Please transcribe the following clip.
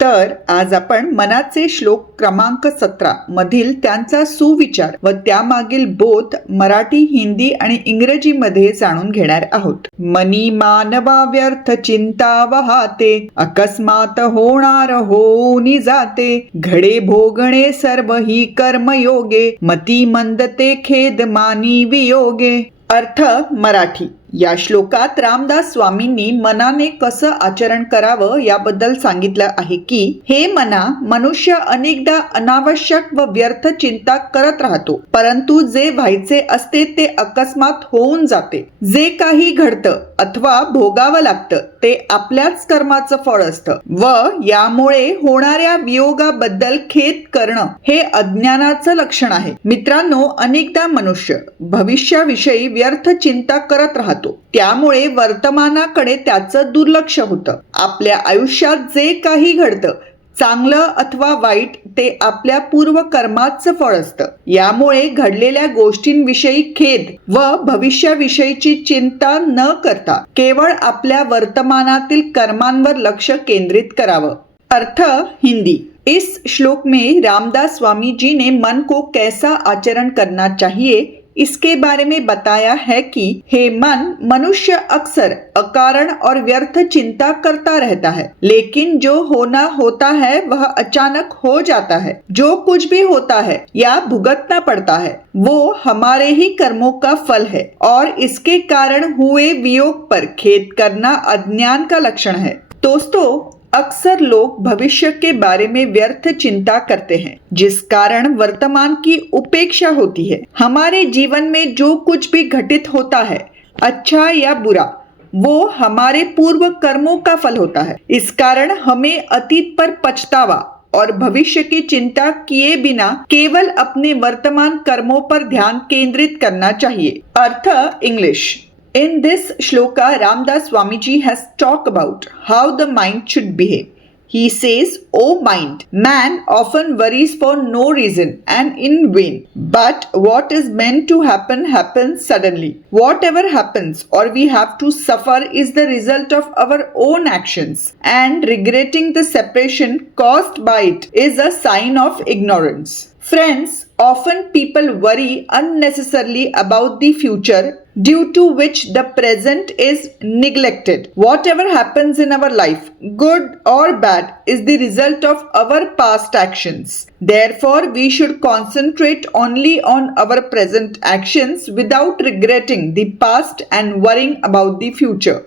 तर आज आपण मनाचे श्लोक क्रमांक सतरा मधील त्यांचा सुविचार व त्यामागील बोध मराठी हिंदी आणि इंग्रजीमध्ये जाणून घेणार आहोत. मनी मानवा व्यर्थ चिंता वाहते अकस्मात होणार होऊनी जाते. घडे भोगणे सर्व ही कर्मयोगे मती मंदते खेद मानी वियोगे. अर्थ मराठी. या श्लोकात रामदास स्वामींनी मनाने कसं आचरण करावं याबद्दल सांगितलं आहे की हे मना मनुष्य अनेकदा अनावश्यक व व्यर्थ चिंता करत राहतो. परंतु जे व्हायचे असते ते अकस्मात होऊन जाते. जे काही घडतं अथवा भोगावं लागतं ते आपल्याच कर्माचं फळ असतं. व यामुळे होणाऱ्या वियोगाबद्दल खेद करणं हे अज्ञानाचं लक्षण आहे. मित्रांनो अनेकदा मनुष्य भविष्याविषयी व्यर्थ चिंता करत राहतो. त्यामुळे वर्तमानाकडे त्याचं दुर्लक्ष होतं. आपल्या आयुष्यात जे काही घडतं चांगलं अथवा वाईट ते आपल्या पूर्वकर्माचं फळ असतं. यामुळे घडलेल्या गोष्टींविषयी खेद व भविष्याविषयीची चिंता न करता केवळ आपल्या वर्तमानातील कर्मांवर लक्ष केंद्रित करावं. अर्थ हिंदी. इस श्लोक में रामदास स्वामी जी ने मन को कैसा आचरण करना चाहिए इसके बारे में बताया है कि हे मन मनुष्य अक्सर अकारण और व्यर्थ चिंता करता रहता है, लेकिन जो होना होता है वह अचानक हो जाता है। जो कुछ भी होता है या भुगतना पड़ता है, वो हमारे ही कर्मों का फल है और इसके कारण हुए वियोग पर खेद करना अज्ञान का लक्षण है। दोस्तों अक्सर लोग भविष्य के बारे में व्यर्थ चिंता करते हैं, जिस कारण वर्तमान की उपेक्षा होती है। हमारे जीवन में जो कुछ भी घटित होता है अच्छा या बुरा, वो हमारे पूर्व कर्मों का फल होता है। इस कारण हमें अतीत पर पछतावा और भविष्य की चिंता किए बिना केवल अपने वर्तमान कर्मों पर ध्यान केंद्रित करना चाहिए। अर्थ, English. In this shloka, Ramdas Swamiji has talked about how the mind should behave. He says, O mind, man often worries for no reason and in vain. But what is meant to happen happens suddenly. Whatever happens or we have to suffer is the result of our own actions. And regretting the separation caused by it is a sign of ignorance. Friends, often people worry unnecessarily about the future due to which the present is neglected. Whatever happens in our life, good or bad, is the result of our past actions. Therefore, we should concentrate only on our present actions without regretting the past and worrying about the future.